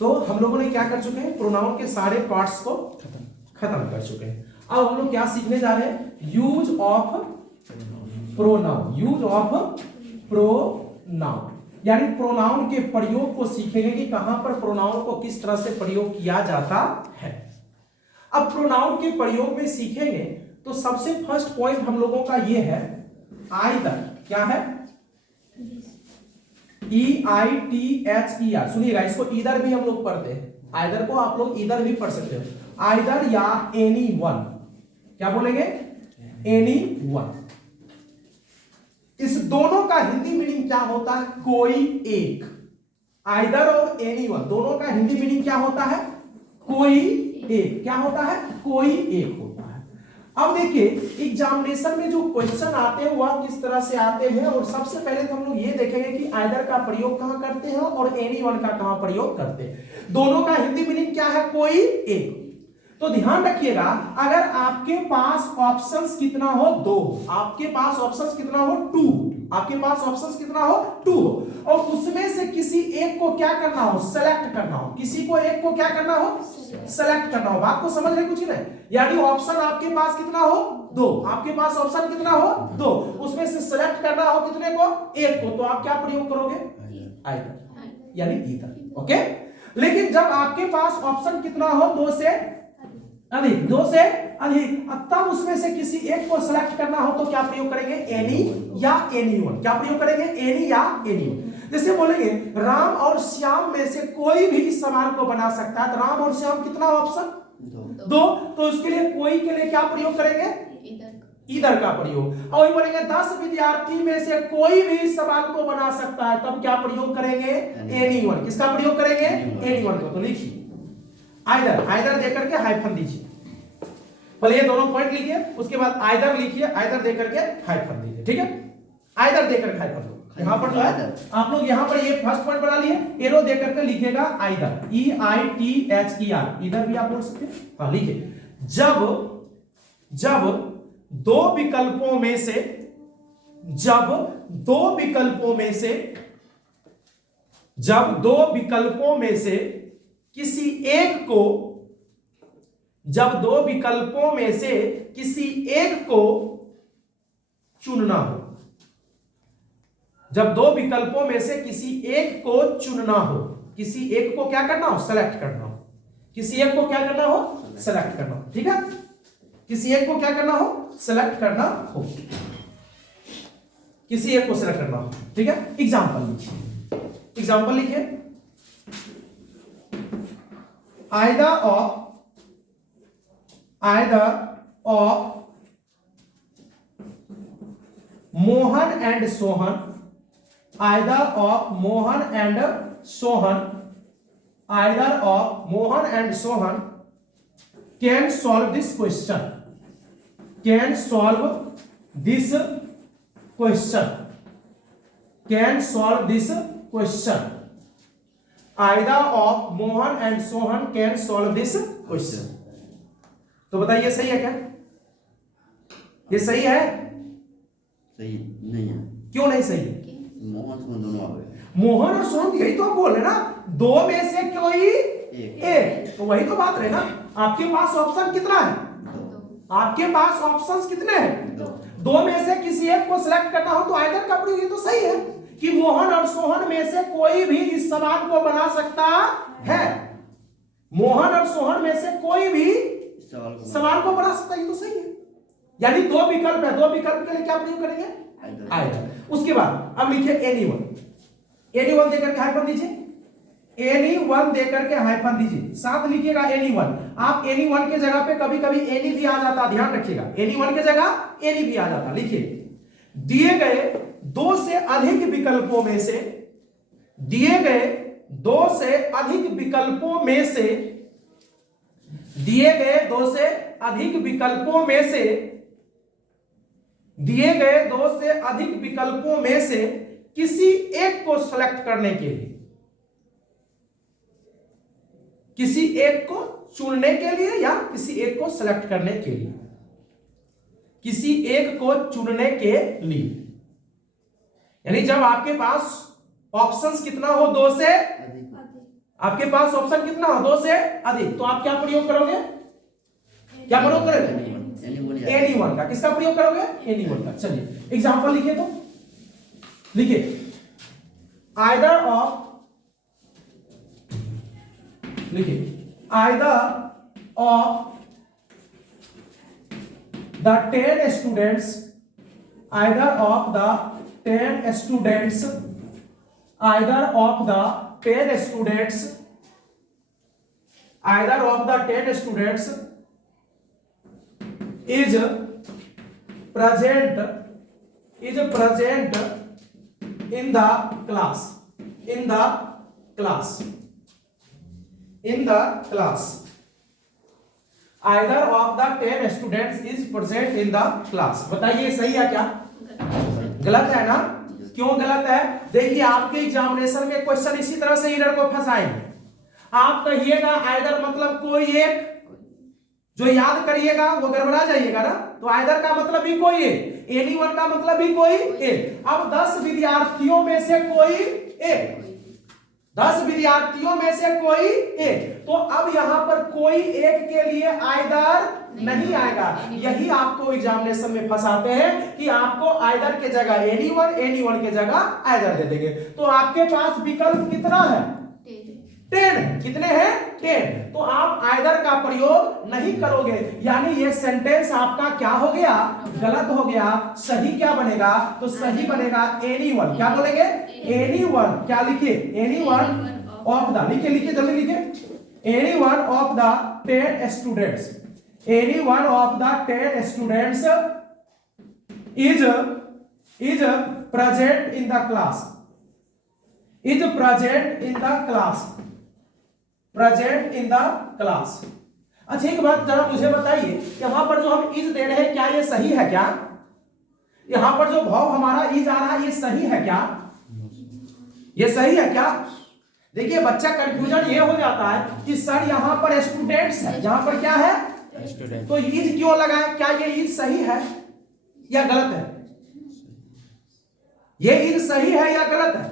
तो हम लोगों ने क्या कर चुके हैं, प्रोनाउन के सारे पार्ट्स को खत्म कर चुके हैं। अब हम लोग क्या सीखने जा रहे हैं, use of pronoun. Use of pronoun यानी प्रोनाउन के प्रयोग को सीखेंगे कि कहां पर प्रोनाउन को किस तरह से प्रयोग किया जाता है। अब प्रोनाउन के प्रयोग में सीखेंगे तो सबसे फर्स्ट पॉइंट हम लोगों का ये है आइदर। क्या है, EITHER। सुनिएगा, इसको ईदर भी हम लोग पढ़ते हैं, आइदर को आप लोग ईदर भी पढ़ सकते हो। आइदर या एनी वन, क्या बोलेंगे, एनी वन। इस दोनों का हिंदी मीनिंग क्या होता है, कोई एक। आइदर और एनी वन दोनों का हिंदी मीनिंग क्या होता है, कोई एक। क्या होता है, कोई एक होता है। अब देखिए एग्जामिनेशन में जो क्वेश्चन आते हैं वह किस तरह से आते हैं, और सबसे पहले तो हम लोग ये देखेंगे कि आइदर का प्रयोग कहां करते हैं और एनी वन का कहां प्रयोग करते हैं। दोनों का हिंदी मीनिंग क्या है, कोई एक। तो ध्यान रखिएगा, अगर आपके पास ऑप्शंस कितना हो, दो, आपके पास ऑप्शंस कितना हो, टू, आपके पास ऑप्शंस कितना हो, टू हो, और उसमें से किसी एक को क्या करना हो, सेलेक्ट करना हो। किसी को एक को क्या करना हो, सेलेक्ट करना हो। बात को समझ रहे कुछ नहीं, यानी ऑप्शन आपके पास कितना हो, दो, आपके पास ऑप्शन कितना हो, दो, उसमें से सेलेक्ट करना हो कितने को, एक को। तो आप क्या प्रयोग करोगे, आइदर यानी ईदर। ओके, लेकिन जब आपके पास ऑप्शन कितना हो, दो से अधिक, दो से अधिक, तब उसमें से किसी एक को सेलेक्ट करना हो तो क्या प्रयोग करेंगे, एनी या एनी वन। क्या प्रयोग करेंगे, एनी या एनी वन। जैसे बोलेंगे राम और श्याम में से कोई भी इस सवाल को बना सकता है, तो राम और श्याम कितना ऑप्शन, दो, तो उसके लिए कोई के लिए क्या प्रयोग करेंगे, ईदर का प्रयोग। और बोलेंगे 10 विद्यार्थी में से कोई भी इस सवाल को बना सकता है, तब क्या प्रयोग करेंगे, एनी वन। किसका प्रयोग करेंगे, एनी वन को। तो लिखिए आइदर, आइदर देकर के हाइफन दीजिए। पहले ये दोनों पॉइंट लिखिए, उसके बाद आइदर लिखिए, आइदर देकर के हाइफन दीजिए। ठीक है, आइदर देकर के हाइफन दो। यहां पर जो है आप लोग यहां पर ये फर्स्ट पॉइंट बना लिए, एरो देकर के लिखिएगा आइदर, EITHER। इधर भी आप बोल सकते हैं, हाँ लिखिए। जब दो विकल्पों में से, जब दो विकल्पों में से, जब दो विकल्पों में से किसी एक को, जब दो विकल्पों में से किसी एक को चुनना हो, जब दो विकल्पों में से किसी एक को चुनना हो, किसी एक को क्या करना हो, सेलेक्ट करना हो, किसी एक को क्या करना हो, सेलेक्ट करना हो। ठीक है, किसी एक को क्या करना हो, सेलेक्ट करना हो, किसी एक को सेलेक्ट करना हो। ठीक है, एग्जांपल लिखिए, एग्जांपल लिखिए। either of Mohan and Sohan, either of Mohan and Sohan, either of Mohan and Sohan can solve this question, can solve this question, can solve this question. Either of Mohan and Sohan can solve this question. तो बताइए सही है क्या, ये सही है, सही नहीं है। क्यों नहीं सही है, मोहन सोहन दोनों आ गए, मोहन और सोहन, यही तो हम बोल रहे ना, दो में से कोई एक। तो वही तो बात रहे ना, आपके पास ऑप्शन कितना है, आपके पास ऑप्शंस कितने हैं, दो में से किसी एक को सिलेक्ट करना हो तो आइदर का प्रयोग। ये तो सही है कि मोहन और सोहन में से कोई भी इस सवाल को बना सकता है, मोहन और सोहन में से कोई भी सवाल को बना सकता है, ये तो सही है। यानी दो विकल्प है, दो विकल्प के लिए क्या प्रयोग करेंगे, आइदर। उसके बाद अब लिखिए एनी वन, एनी वन देकर के हाइफन दीजिए, एनी वन देकर के हाइफन दीजिए, साथ लिखिएगा एनी वन। आप एनी वन के जगह पे कभी कभी एनी भी आ जाता, ध्यान रखिएगा, एनी वन के जगह एनी भी आ जाता। लिखिए दिए गए दो से अधिक विकल्पों में से, दिए गए दो से अधिक विकल्पों में से, दिए गए दो से अधिक विकल्पों में से, दिए गए दो से अधिक विकल्पों में से किसी एक को सेलेक्ट करने के लिए, किसी एक को चुनने के लिए या किसी एक को सेलेक्ट करने के लिए, किसी एक को चुनने के लिए। यानी जब आपके पास ऑप्शंस कितना हो, दो से आपके पास ऑप्शन कितना हो, 2 से अधिक, तो आप क्या प्रयोग करोगे, क्या प्रयोग करोगे, एनी वन का। किसका प्रयोग करोगे, एनी वन का। चलिए एग्जांपल लिखिए, तो लिखिए आइदर ऑफ, लिखिए either of the 10 students, either of the 10 students, either of the 10 students, either of the 10 students is present in the class, in the class, in the class, either of the 10 students is present in the class। बताइए सही है क्या, गलत है ना, क्यों गलत है? देखिए आपके एग्जामिनेशन में क्वेश्चन इसी तरह से एरर को फंसाएंगे। आप कहिएगा आइदर मतलब कोई एक, जो याद करिएगा वो गड़बड़ा जाइएगा ना, तो आइदर का मतलब भी कोई एक, एनी वन का मतलब भी कोई एक। अब 10 विद्यार्थियों में से कोई एक, 10 विद्यार्थियों में से कोई एक, तो अब यहां पर कोई एक के लिए आइदर नहीं आएगा। यही आपको एग्जामिनेशन में फंसाते हैं कि आपको आइदर के जगह एनी वन के जगह आइदर दे देंगे। तो आपके पास विकल्प कितना है, 10। कितने हैं, 10। तो आप आइदर का प्रयोग नहीं करोगे, यानी ये सेंटेंस आपका क्या हो गया, गलत हो गया। सही क्या बनेगा, तो सही बनेगा एनी वन। क्या बोलेंगे, एनी वन। क्या लिखिए, एनी वन ऑफ द, लिखिए लिखिए जल्दी लिखिए, any one of the 10 students, any one of the 10 students is present in the class, is present in the class, present in the class। अच्छा एक बात जरा मुझे बताइए, यहां पर जो हम इज दे रहे हैं क्या ये सही है क्या, यहां पर जो भाव हमारा इज आ रहा है ये सही है क्या, ये सही है क्या? देखिए बच्चा कंफ्यूजन ये हो जाता है कि सर यहां पर स्टूडेंट्स है, यहां पर क्या है, स्टूडेंट, तो इज क्यों लगाए, क्या ये इज सही है या गलत है, ये इज सही है या गलत है,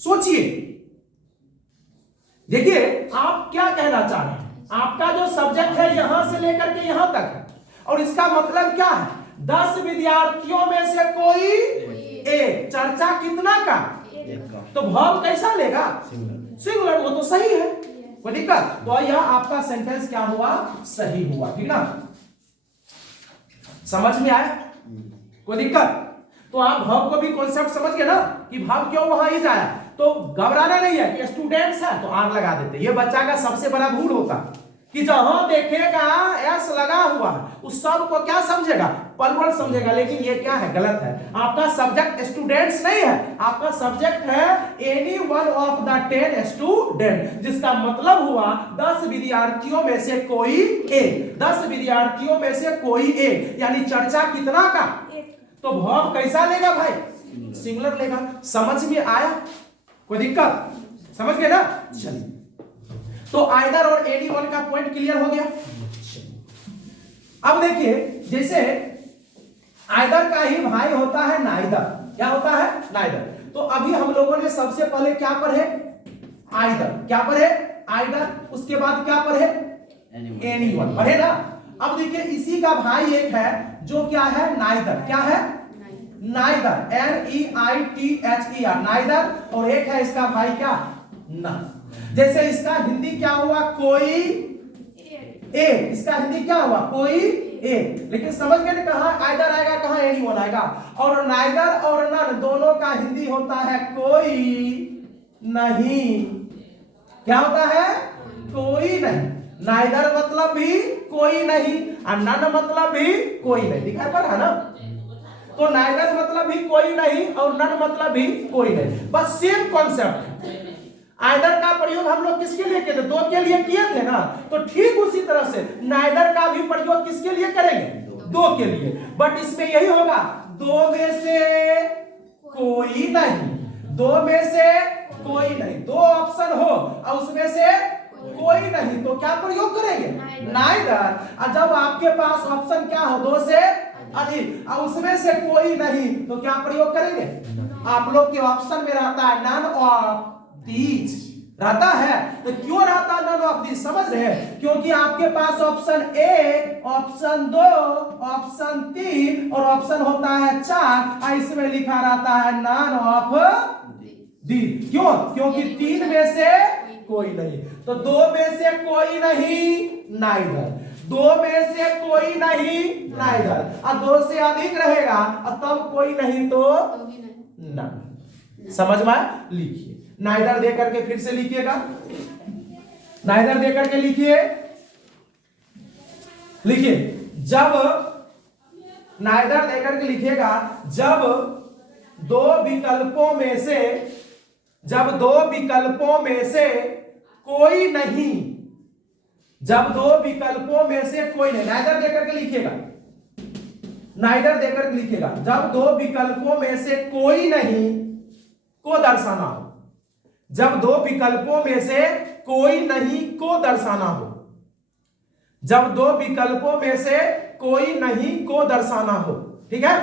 सोचिए। देखिए आप क्या कहना चाह रहे हैं, आपका जो सब्जेक्ट है यहां से लेकर के यहां तक है, और इसका मतलब क्या है, 10 विद्यार्थियों में से कोई एक, चर्चा कितना का, तो भाव कैसा लेगा, सिंगुलर, वो तो सही है, कोई दिक्कत? तो यह आपका सेंटेंस क्या हुआ, सही हुआ, ठीक ना, समझ में आया, कोई दिक्कत? तो आप भाव को भी कॉन्सेप्ट समझ गए ना कि भाव क्यों वहां इज आया, तो घबराना नहीं है कि स्टूडेंट्स है तो आर लगा देते। ये बच्चा का सबसे बड़ा भूल होता कि जहां देखेगा एस लगा हुआ है उस सब को क्या समझेगा, पलवल समझेगा, लेकिन ये क्या है, गलत है। आपका सब्जेक्ट स्टूडेंट्स नहीं है, आपका सब्जेक्ट है any one of the 10 student, जिसका मतलब हुआ 10 विद्यार्थियों में से कोई एक, 10 विद्यार्थियों में से कोई एक, यानी चर्चा कितना का, तो भाव कैसा लेगा भाई, सिंगुलर लेगा। समझ में आया, कोई दिक्कत, समझ गए ना? चलिए तो आइदर और एनी वन का पॉइंट क्लियर हो गया। अब देखिए जैसे आइदर का ही भाई होता है नाइदर, क्या होता है, नाइदर। तो अभी हम लोगों ने सबसे पहले क्या पढ़े, आइदर, क्या पढ़े, आइदर, उसके बाद क्या पढ़े, एनी वन पढ़े ना। अब देखिए इसी का भाई एक है जो क्या है, नाइदर, क्या है, नाइदर, NEITHER, नाइदर, और एक है इसका भाई क्या, ना। जैसे इसका हिंदी क्या हुआ, कोई एक, इसका हिंदी क्या हुआ, कोई एक, लेकिन समझ गए कहां आइदर आएगा, कहां एनी वन आएगा। और नाइदर और नन दोनों का हिंदी होता है कोई नहीं, क्या होता है, कोई नहीं। नाइदर मतलब भी कोई नहीं और नन मतलब भी कोई नहीं, दिखाई पड़ रहा है ना। तो नाइदर मतलब भी कोई नहीं और नन मतलब भी कोई नहीं, बस सेम कॉन्सेप्ट है। आइदर का प्रयोग हम लोग किसके लिए किए थे, दो के लिए किए थे ना, तो ठीक उसी तरह से नाइदर का भी प्रयोग किसके लिए करेंगे, दो के लिए, बट इसमें यही होगा, दो में से कोई नहीं, दो में से कोई नहीं, दो ऑप्शन हो और उसमें से कोई नहीं, तो क्या प्रयोग करेंगे, नाइदर। और जब आपके पास ऑप्शन क्या हो, दो से अधिक और उसमें से कोई नहीं, तो क्या प्रयोग करेंगे, आप लोग के ऑप्शन में रहता है नन और तीज रहता है। तो क्यों रहता है नन ऑफ दिस, समझ रहे हैं? क्योंकि आपके पास ऑप्शन 1, ऑप्शन 2, ऑप्शन 3 और ऑप्शन होता है 4, इसमें लिखा रहता है नन ऑफ दिस। क्यों? क्योंकि 3 में से कोई नहीं, तो 2 में से कोई नहीं, नाइदर। 2 में से कोई नहीं, नाइदर। और 2 से अधिक रहेगा और तब कोई नहीं तो नन। समझ में आया? लिखिए नाइदर दे करके फिर से लिखिएगा, नाइदर दे करके लिखिए। लिखिए जब नाइदर दे करके लिखिएगा, जब 2 विकल्पों में से, जब 2 विकल्पों में से कोई नहीं, जब 2 विकल्पों में से कोई नहीं, नाइदर दे करके लिखिएगा, नाइदर दे करके लिखिएगा। जब 2 विकल्पों में से कोई नहीं को दर्शाना हो, जब 2 विकल्पों में से कोई नहीं को दर्शाना हो, जब 2 विकल्पों में से कोई नहीं को दर्शाना हो, ठीक है?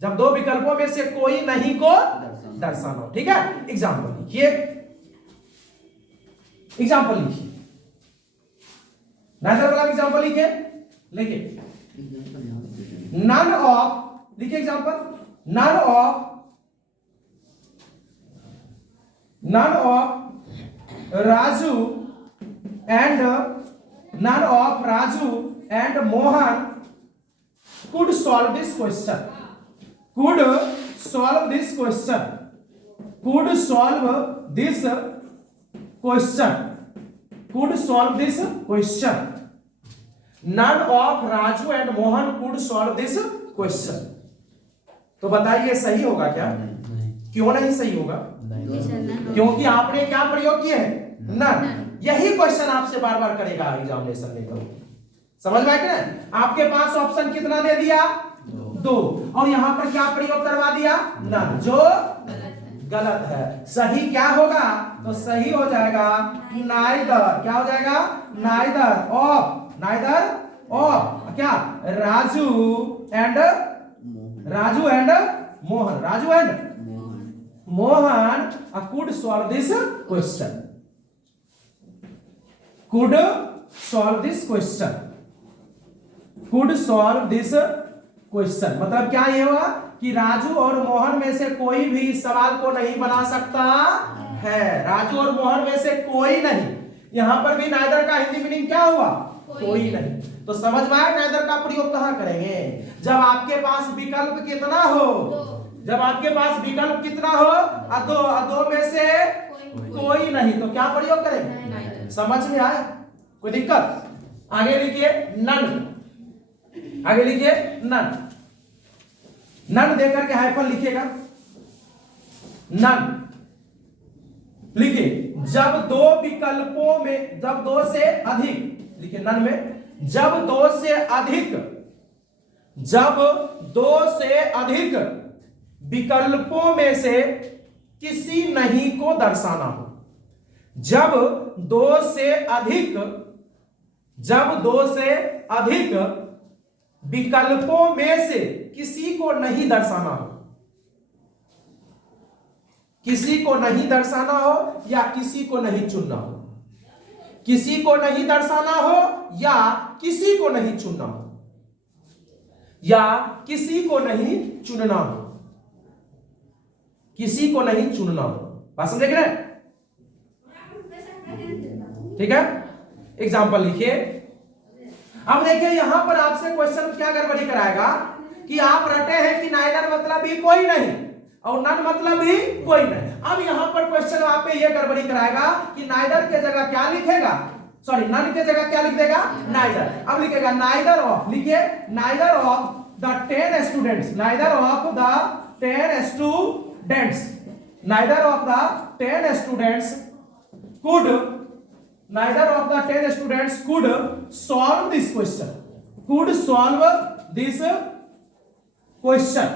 जब 2 विकल्पों में से कोई नहीं को दर्शाना हो, ठीक है? एग्जाम्पल लिखिए, एग्जाम्पल लिखिए, नाइदर वाला एग्जाम्पल लिखिए। लिखिए नन ऑफ, लिखिए example, none of, none of Raju and none of Raju and Mohan could solve this question, could solve this question, could solve this question, could solve this question. None of Raju and Mohan could solve this question. तो बताइए सही होगा क्या? क्यों नहीं सही होगा? क्योंकि आपने क्या प्रयोग किए हैं? नन। यही क्वेश्चन आपसे बार बार करेगा एग्जामिनेशन में। करो समझ में आया? आपके पास ऑप्शन कितना दे दिया? 2, और यहां पर क्या प्रयोग करवा दिया? नन, जो गलत है। सही क्या होगा? तो सही हो जाएगा नाइदर। क्या हो जाएगा? नाइदर ऑफ, नाइदर ऑफ क्या? Raju and Mohan, Raju and Mohan could solve this question, could solve this question, could solve this question। मतलब क्या ये हुआ कि राजू और मोहन में से कोई भी इस सवाल को नहीं बना सकता है। राजू और मोहन में से कोई नहीं। यहां पर भी नाइदर का हिंदी मीनिंग क्या हुआ? कोई नहीं। तो समझ में आया नाइदर का प्रयोग कहां करेंगे? जब आपके पास विकल्प कितना हो, जब आपके पास विकल्प कितना हो? 2 में से कोई नहीं, तो क्या प्रयोग करेंगे? समझ में आया? कोई दिक्कत? आगे लिखिए नन, आगे लिखिए नन, नन देकर के हाइफन लिखिएगा, नन लिखिए। जब 2 विकल्पों में, जब 2 से अधिक, लिखिए नन में, जब 2 से अधिक, जब 2 से अधिक विकल्पों में से किसी नहीं को दर्शाना हो। जब 2 से अधिक, जब 2 से अधिक विकल्पों में से किसी को नहीं दर्शाना हो, किसी को नहीं दर्शाना हो या किसी को नहीं चुनना हो, किसी को नहीं दर्शाना हो या किसी को नहीं चुनना हो, या किसी को नहीं चुनना हो, किसी को नहीं चुनना हो। बात समझ रहे हैं? ठीक है? एग्जाम्पल लिखिए। अब देखिए यहां पर आपसे क्वेश्चन क्या गड़बड़ी कराएगा कि आप रटे हैं कि नाइदर मतलब भी कोई नहीं और नन मतलब भी कोई नहीं। अब यहां पर क्वेश्चन आप पे ये गड़बड़ी कराएगा कि नाइदर के जगह क्या लिखेगा? सॉरी, नन के जगह क्या लिख देगा? नाइदर। अब लिखेगा नाइदर ऑफ, लिखिए neither of the 10 students, neither of the 10 students, neither of the 10 students could, neither of the 10 students could solve this question, could solve this question,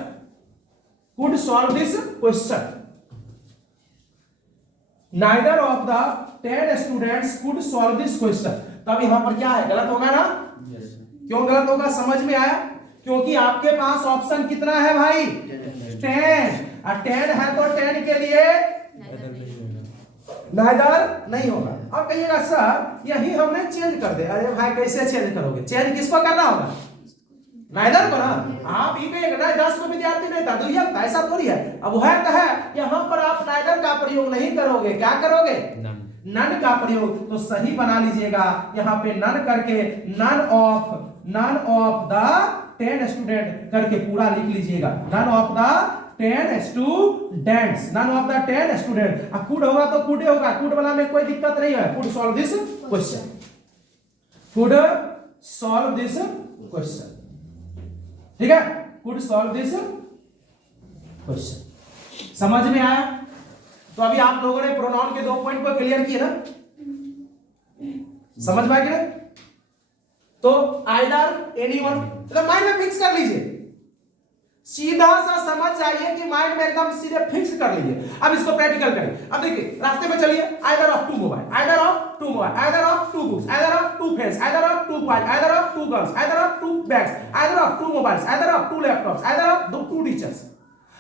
could solve this question, neither of the 10 students could solve this question। तब यहां पर क्या है? गलत होगा ना? क्यों गलत होगा? समझ में आया? क्योंकि आपके पास ऑप्शन कितना है भाई? 10, और 10 है तो 10 के लिए नाइदर नहीं होगा। अब कहिएगा सर यही हमने चेंज कर दे। अरे भाई कैसे चेंज करोगे? चेंज किसको करना होगा? नाइदर को ना। आप ही में 10 को विद्यार्थी नहीं था, दुनिया था, ऐसा थोड़ी है। अब है तो है, यहाँ पर आप नाइदर का प्रयोग नहीं करोगे, क्या करोगे? नन का प्रयोग। तो सही बना लीजिएगा यहाँ पे नन करके, नन ऑफ द 10 स्टूडेंट करके पूरा लिख लीजिएगा। None of the 10 students, none of the 10 student. अब कुड होगा तो कुड होगा, कुड वाला में कोई दिक्कत नहीं है। Could solve this question, could solve this question, ठीक है? Could solve this question. समझ में आया? तो अभी आप लोगों ने प्रोनाउन के 2 पॉइंट को क्लियर किए ना? समझ में आ गया? तो आइदर एनीवन, मतलब माइंड में फिक्स कर लीजिए, सीधा सा समझ जाइए कि माइंड में एकदम सीधे फिक्स कर लीजिए। अब इसको प्रैक्टिकल करें। अब देखिए रास्ते में चलिए, either of 2 mobile, either of 2 mobile, either of 2 books, either of 2 pens, either of 2 boys, either of 2 girls, either of 2 bags, either of 2 mobiles, either of 2 laptops, either of 2 teachers.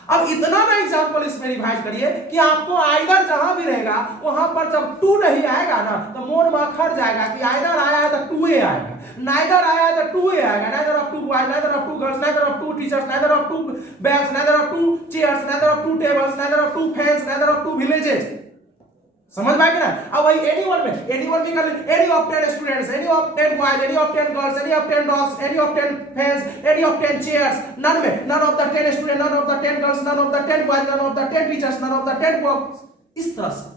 अब इतना ना example इसमें revise करिए कि आपको either जहां भी रहेगा वहां पर जब 2 नहीं आएगा ना तो मोर में खड़ जाएगा कि आइदर आया है तो 2 ए आएगा, नाइदर आया है तो 2 ए आएगा, neither of 2 boys, neither of 2 girls, neither of 2 teachers, neither of 2 bags, neither of 2 chairs, neither of 2 tables, neither of 2 fans, neither of 2 villages. समझ में आया ना? अब वही एनीवन में, एनीवन भी कर ले, any of 10 students, any of 10 boys, any of 10 girls, any of 10 dogs, any of 10 fans, any of 10 chairs. None में, none of the 10 student, none of the 10 girls, none of the 10 boys, none of the 10 teachers, none of the 10 box. इस तरह से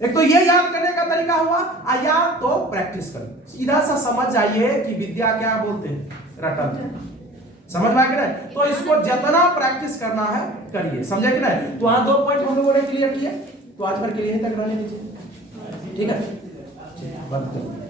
एक तो ये याद करने का तरीका हुआ, या तो प्रैक्टिस करें। सीधा सा समझ जाइए कि विद्या क्या बोलते हैं, रटन। समझ में आ गया? तो इसको जितना प्रैक्टिस करना है करिए, समझे कि नहीं? तो वहां 2 पॉइंट हम लोगों ने क्लियर किए, तो आज भर के लिए यहीं तक रहने दीजिए, ठीक है? बंद करो।